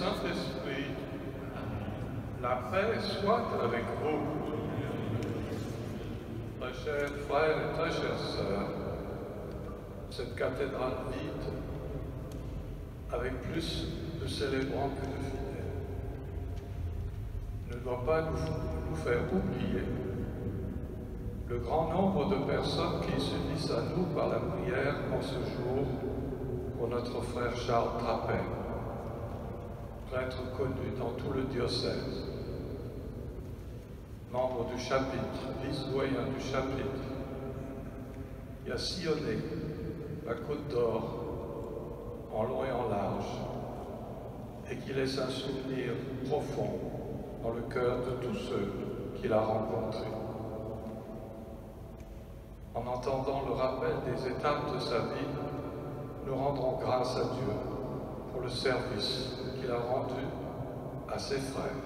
Saint-Esprit, la paix soit avec vous. Très chers frères et très chères sœurs, cette cathédrale vide, avec plus de célébrants que de fidèles, ne doit pas nous faire oublier le grand nombre de personnes qui s'unissent à nous par la prière en ce jour pour notre frère Charles Trappet, prêtre connu dans tout le diocèse, membre du chapitre, vice-doyen du chapitre, qui a sillonné la Côte d'Or en long et en large, et qui laisse un souvenir profond dans le cœur de tous ceux qu'il a rencontrés. En entendant le rappel des étapes de sa vie, nous rendrons grâce à Dieu pour le service qu'il a rendu à ses frères.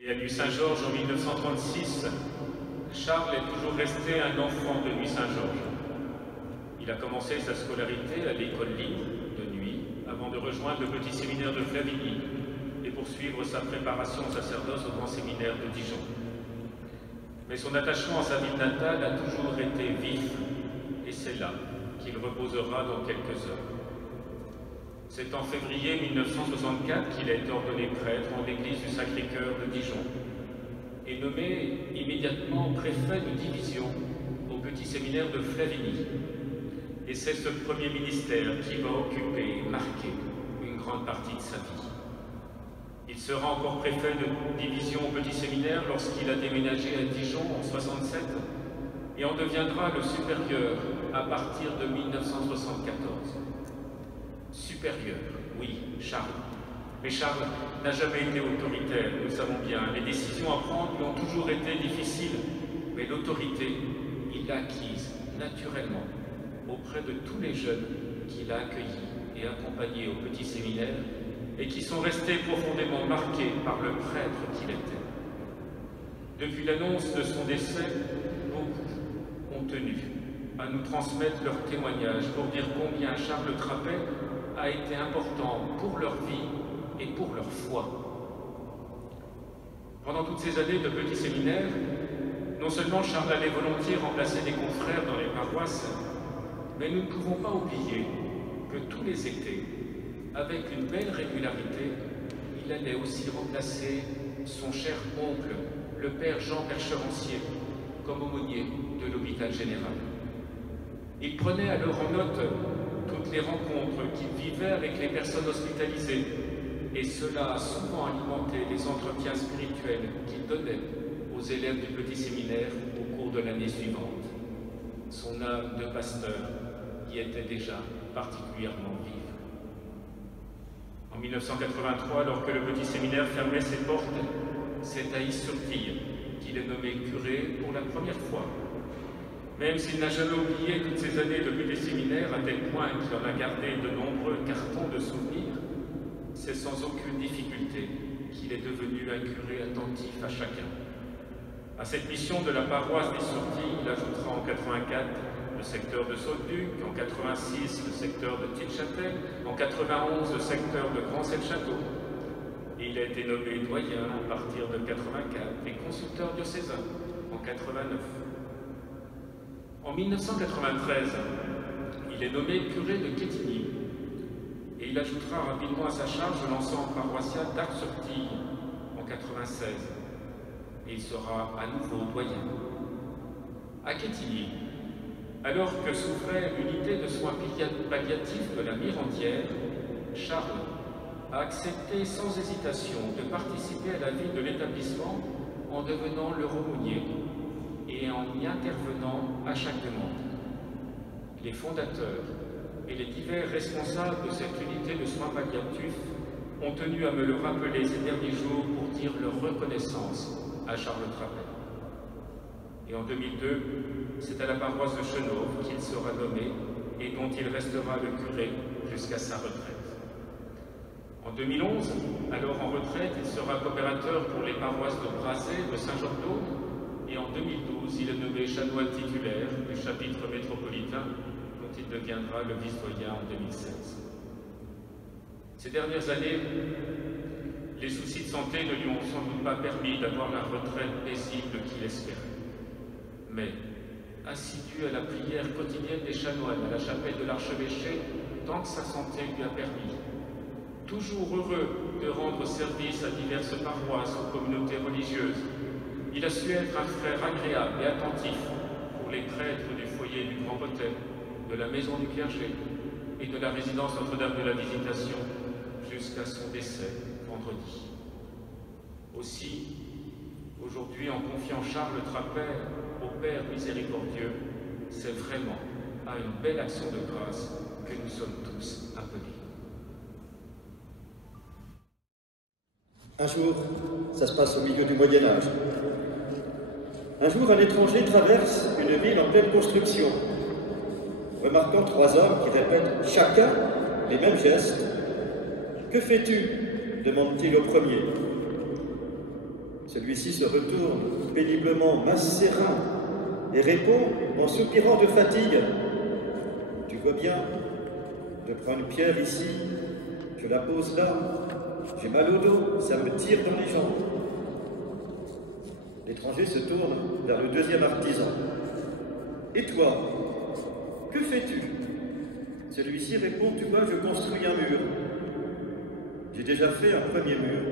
Et à Nuit Saint-Georges en 1936, Charles est toujours resté un enfant de Nuit Saint-Georges. Il a commencé sa scolarité à l'école libre de Nuit avant de rejoindre le petit séminaire de Flavigny et poursuivre sa préparation au sacerdoce au grand séminaire de Dijon. Mais son attachement à sa ville natale a toujours été vif, et c'est là qu'il reposera dans quelques heures. C'est en février 1964 qu'il a été ordonné prêtre en l'église du Sacré-Cœur de Dijon et nommé immédiatement préfet de division au petit séminaire de Flavigny. Et c'est ce premier ministère qui va occuper et marquer une grande partie de sa vie. Il sera encore préfet de division au petit séminaire lorsqu'il a déménagé à Dijon en 1967 et en deviendra le supérieur à partir de 1974. Supérieur, oui, Charles. Mais Charles n'a jamais été autoritaire, nous le savons bien. Les décisions à prendre lui ont toujours été difficiles, mais l'autorité, il l'a acquise naturellement auprès de tous les jeunes qu'il a accueillis et accompagnés au petit séminaire et qui sont restés profondément marqués par le prêtre qu'il était. Depuis l'annonce de son décès, beaucoup ont tenu à nous transmettre leurs témoignages pour dire combien Charles Trappet a été important pour leur vie et pour leur foi. Pendant toutes ces années de petit séminaire, non seulement Charles allait volontiers remplacer des confrères dans les paroisses, mais nous ne pouvons pas oublier que tous les étés, avec une belle régularité, il allait aussi remplacer son cher oncle, le père Jean Percherencier, comme aumônier de l'hôpital général. Il prenait alors en note toutes les rencontres qu'il vivait avec les personnes hospitalisées, et cela a souvent alimenté les entretiens spirituels qu'il donnait aux élèves du petit séminaire au cours de l'année suivante. Son âme de pasteur y était déjà particulièrement vive. En 1983, alors que le petit séminaire fermait ses portes, c'est à Is-sur-Tille qu'il est nommé curé pour la première fois. Même s'il n'a jamais oublié toutes ces années de petit séminaire, à tel point qu'il en a gardé de nombreux cartons de souvenirs, c'est sans aucune difficulté qu'il est devenu un curé attentif à chacun. À cette mission de la paroisse d'Is-sur-Tille, il ajoutera en 1984 le secteur de Saulduc, en 1986 le secteur de Tite-Châtel, en 1991 le secteur de Grand-Celle-Château. Et il a été nommé doyen à partir de 1984 et consulteur diocésain en 1989. En 1993, il est nommé curé de Quetigny et il ajoutera rapidement à sa charge l'ensemble paroissial d'Arc-sur-Tille en 1996 et il sera à nouveau doyen. À Quetigny, alors que s'ouvrait l'unité de soins palliatifs de la Mirandière, Charles a accepté sans hésitation de participer à la vie de l'établissement en devenant leur aumônier et en y intervenant à chaque demande. Les fondateurs et les divers responsables de cette unité de soins palliatifs ont tenu à me le rappeler ces derniers jours pour dire leur reconnaissance à Charles Trappet. Et en 2002, c'est à la paroisse de Chenauve qu'il sera nommé et dont il restera le curé jusqu'à sa retraite. En 2011, alors en retraite, il sera coopérateur pour les paroisses de Brazé, de Saint-Jean-d'Aude, et en 2012, il est nommé chanoine titulaire du chapitre métropolitain, dont il deviendra le vice-doyen en 2016. Ces dernières années, les soucis de santé ne lui ont sans doute pas permis d'avoir la retraite paisible qu'il espérait. Mais, assidu à la prière quotidienne des chanoines à la chapelle de l'archevêché, tant que sa santé lui a permis, toujours heureux de rendre service à diverses paroisses ou communautés religieuses, il a su être un frère agréable et attentif pour les prêtres du foyer du Grand Bautel, de la maison du clergé et de la résidence Notre-Dame de la Visitation jusqu'à son décès vendredi. Aussi, aujourd'hui, en confiant Charles Trapert au Père miséricordieux, c'est vraiment à une belle action de grâce que nous sommes tous appelés. Un jour, ça se passe au milieu du Moyen-Âge. Un jour, un étranger traverse une ville en pleine construction, remarquant 3 hommes qui répètent chacun les mêmes gestes. « Que fais-tu » demande-t-il au premier. Celui-ci se retourne péniblement, masse ses reins, et répond en soupirant de fatigue. « Tu vois bien, je prends une pierre ici, je la pose là, j'ai mal au dos, ça me tire dans les jambes. » L'étranger se tourne vers le deuxième artisan. « Et toi, que fais-tu » Celui-ci répond, « Tu vois, je construis un mur. J'ai déjà fait un premier mur,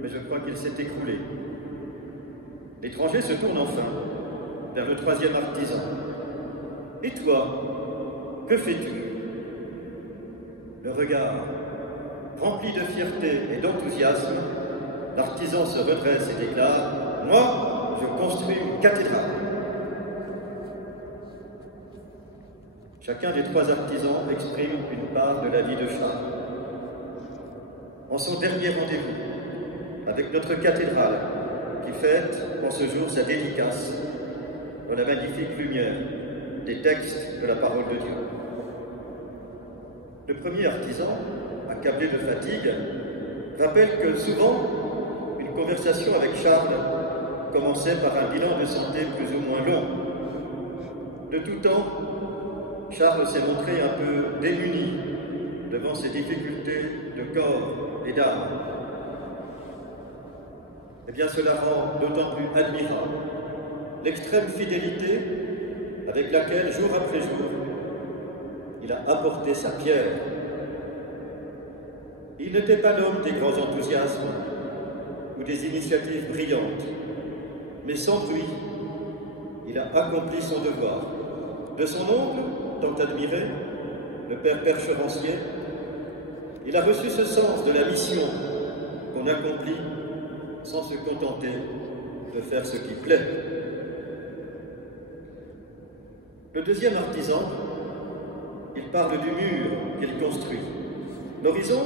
mais je crois qu'il s'est écroulé. » L'étranger se tourne enfin vers le troisième artisan. « Et toi, que fais-tu » Le regard rempli de fierté et d'enthousiasme, l'artisan se redresse et déclare « Moi, je construis une cathédrale. » Chacun des 3 artisans exprime une part de la vie de Charles. En son dernier rendez-vous avec notre cathédrale, qui fête en ce jour sa dédicace dans la magnifique lumière des textes de la parole de Dieu. Le premier artisan, accablé de fatigue, rappelle que souvent, une conversation avec Charles commençait par un bilan de santé plus ou moins long. De tout temps, Charles s'est montré un peu démuni devant ses difficultés de corps et d'âme. Eh bien, cela rend d'autant plus admirable l'extrême fidélité avec laquelle, jour après jour, il a apporté sa pierre. Il n'était pas l'homme des grands enthousiasmes ou des initiatives brillantes, mais sans bruit, il a accompli son devoir. De son oncle, tant admiré, le père Percherencier, il a reçu ce sens de la mission qu'on accomplit sans se contenter de faire ce qui plaît. Le deuxième artisan, il parle du mur qu'il construit. L'horizon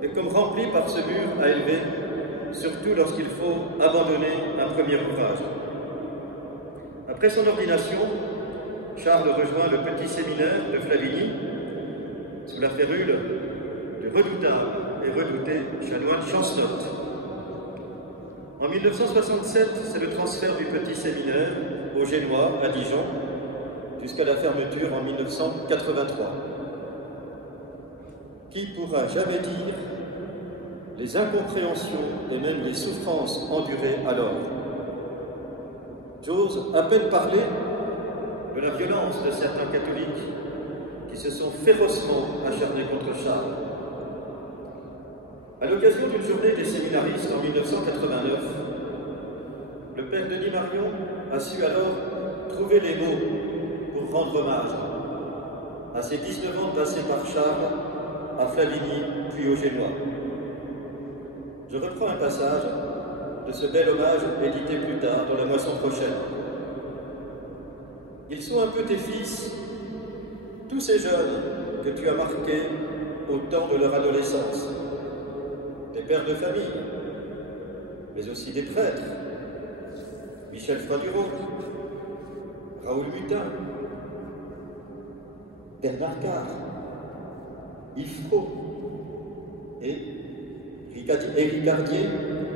est comme rempli par ce mur à élever, surtout lorsqu'il faut abandonner un premier ouvrage. Après son ordination, Charles rejoint le petit séminaire de Flavigny, sous la férule du redoutable et redouté chanoine Champcenot. En 1967, c'est le transfert du petit séminaire au Génois, à Dijon, jusqu'à la fermeture en 1983. Qui pourra jamais dire les incompréhensions et même les souffrances endurées alors? J'ose à peine parler de la violence de certains catholiques qui se sont férocement acharnés contre Charles. À l'occasion d'une journée des séminaristes en 1989, le père Denis Marion a su alors trouver les mots pour rendre hommage à ces 19 ans passés par Charles à Flavigny puis au Génois. Je reprends un passage de ce bel hommage édité plus tard dans la moisson prochaine. Ils sont un peu tes fils, tous ces jeunes que tu as marqués au temps de leur adolescence, des pères de famille, mais aussi des prêtres, Michel Fraduro, Raoul Mutin, Bernard Carr, Yves Faux et Ricardier,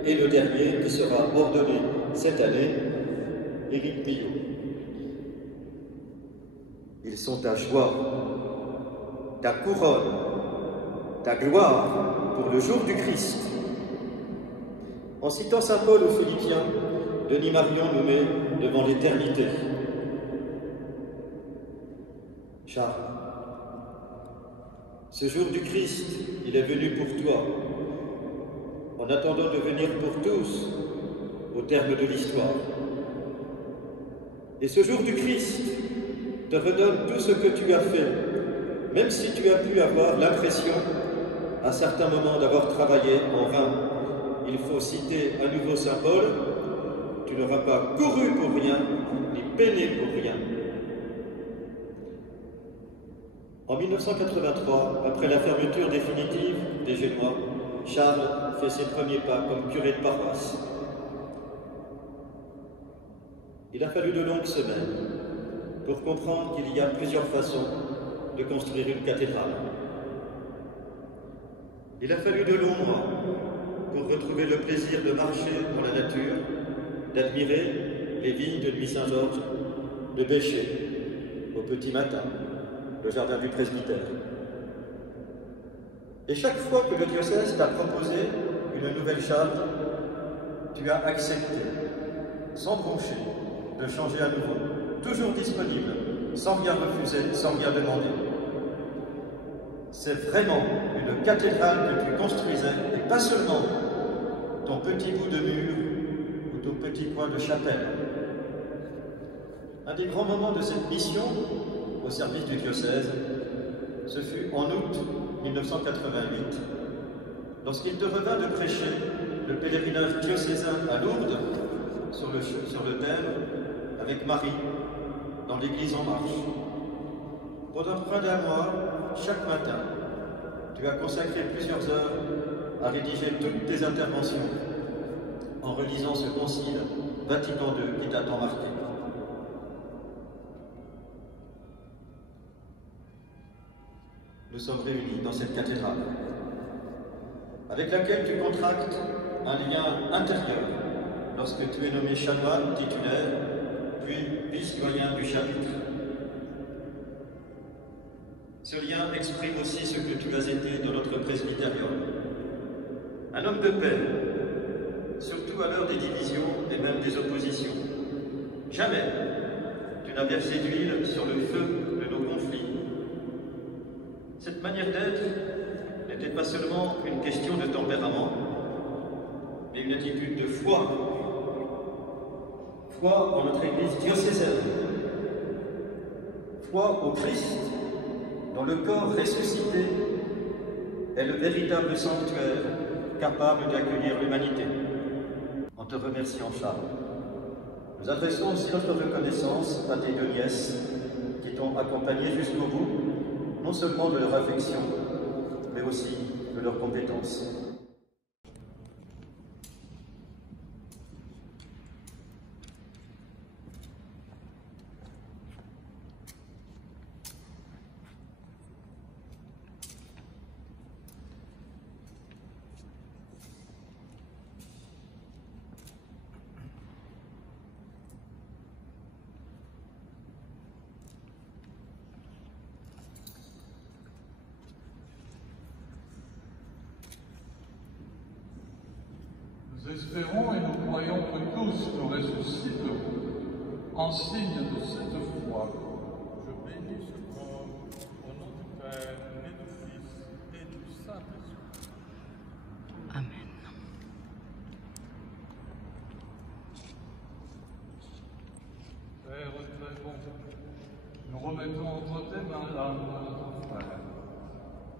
et le dernier qui sera ordonné cette année, Éric Millot. Ils sont ta joie, ta couronne, ta gloire pour le jour du Christ. En citant saint Paul aux Philippiens, Denis Marion nous met devant l'éternité. Charles, ce jour du Christ, il est venu pour toi, en attendant de venir pour tous au terme de l'histoire. Et ce jour du Christ te redonne tout ce que tu as fait, même si tu as pu avoir l'impression, à certains moments, d'avoir travaillé en vain. Il faut citer à nouveau saint Paul, tu n'auras pas couru pour rien, ni peiné pour rien. En 1983, après la fermeture définitive des Génois, Charles fait ses premiers pas comme curé de paroisse. Il a fallu de longues semaines pour comprendre qu'il y a plusieurs façons de construire une cathédrale. Il a fallu de longs mois pour retrouver le plaisir de marcher dans la nature, d'admirer les vignes de Nuit Saint-Georges, de bêcher au petit matin le jardin du presbytère. Et chaque fois que le diocèse t'a proposé une nouvelle charge, tu as accepté, sans broncher, de changer à nouveau, toujours disponible, sans rien refuser, sans rien demander. C'est vraiment une cathédrale que tu construisais, et pas seulement ton petit bout de mur ou ton petit coin de chapelle. Un des grands moments de cette mission au service du diocèse, ce fut en août 1988, lorsqu'il te revint de prêcher le pèlerinage diocésain à Lourdes sur le thème avec Marie dans l'église En Marche. Pendant près d'un mois, chaque matin, tu as consacré plusieurs heures à rédiger toutes tes interventions en relisant ce concile Vatican II qui t'a tant marqué. Nous sommes réunis dans cette cathédrale, avec laquelle tu contractes un lien intérieur lorsque tu es nommé chanoine titulaire, puis vice-doyen du chapitre. Ce lien exprime aussi ce que tu as été dans notre presbytérium. Un homme de paix, surtout à l'heure des divisions et même des oppositions. Jamais tu n'as versé d'huile sur le feu de nos conflits. Cette manière d'être n'était pas seulement une question de tempérament, mais une attitude de foi. Foi en notre Église diocésaine. Foi au Christ, dont le corps ressuscité est le véritable sanctuaire capable d'accueillir l'humanité. En te remerciant, Charles, nous adressons aussi notre reconnaissance à tes deux nièces qui t'ont accompagné jusqu'au bout, non seulement de leur affection, mais aussi de leurs compétences. Nous espérons et nous croyons que tous nous ressusciterons en signe de cette foi. Je bénis ce corps au nom du Père et du Fils et du Saint-Esprit. Amen. Père très bon, nous remettons entre tes mains l'âme de notre frère,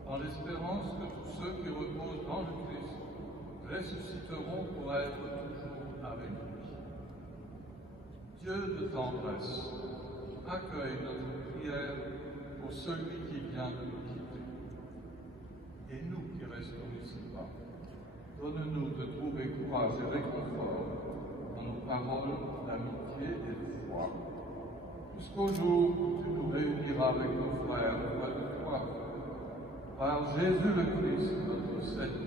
dans l'espérance que tous ceux qui reposent dans le Christ ressusciteront pour être toujours avec lui. Dieu de tendresse, accueille notre prière pour celui qui vient de nous quitter. Et nous qui restons ici-bas, donne-nous de trouver courage et réconfort dans nos paroles d'amitié et de foi, jusqu'au jour où tu nous réuniras avec nos frères de foi, par Jésus le Christ, notre Seigneur.